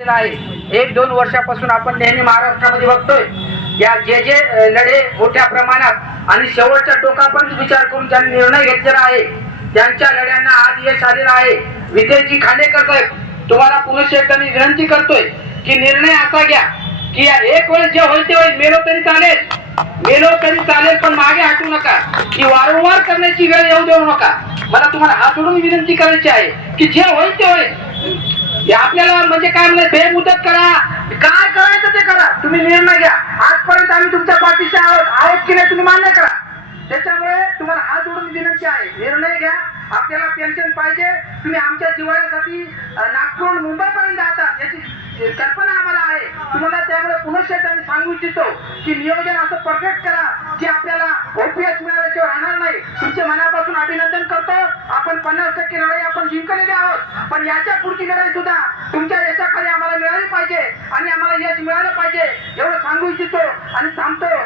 आहे. एक दोन वर्षापासून आपण नेहमी महाराष्ट्रामध्ये बघतोय. या जे जे लढे मोठ्या प्रमाणात आणि शेवटच्या पण विचार करून त्यांनी निर्णय घेतलेला आहे त्यांच्या लढ्यांना आज यश आलेलं आहे. विजयजी खांडेकर साहेब तुम्हाला पुनश एकदा मी विनंती करतोय की निर्णय असा घ्या की या एक वेळेस जे होईल ते होईल. मेलो तरी चालेल. मेलो तरी चालेल पण मागे हटू नका. की वारंवार करण्याची वेळ येऊ देऊ नका. मला तुम्हाला हात जोडून विनंती करायची आहे की जे होईल ते होईल. म्हणजे काय म्हणजे बेमुदत करा. काय करायचं ते करा. तुम्ही निर्णय घ्या. आजपर्यंत आम्ही तुमच्या पाठीशी आहोत. आहोत की नाही तुम्ही मान्य करा. त्याच्यामुळे तुम्हाला हात जोडून विनंती आहे. निर्णय घ्या. आपल्याला पेन्शन पाहिजे. तुम्ही आमच्या जिवाळ्यासाठी नागपूर मुंबईपर्यंत जातात याची कल्पना आम्हाला आहे. तुम्हाला त्यामुळे पुनश्च आम्ही सांगू इच्छितो की नियोजन असं परफेक्ट करा की आपल्याला ओपीएस मिळाल्याशिवाय राहणार नाही. तुमच्या मनापासून अभिनंदन करतो. पन्नास टक्के लढाई आपण जिंकलेली आहोत. पण याच्या पुढची लढाई सुद्धा तुमच्या याच्याखाली आम्हाला मिळाली पाहिजे आणि आम्हाला यश मिळालं पाहिजे एवढं सांगू इच्छितो आणि थांबतो.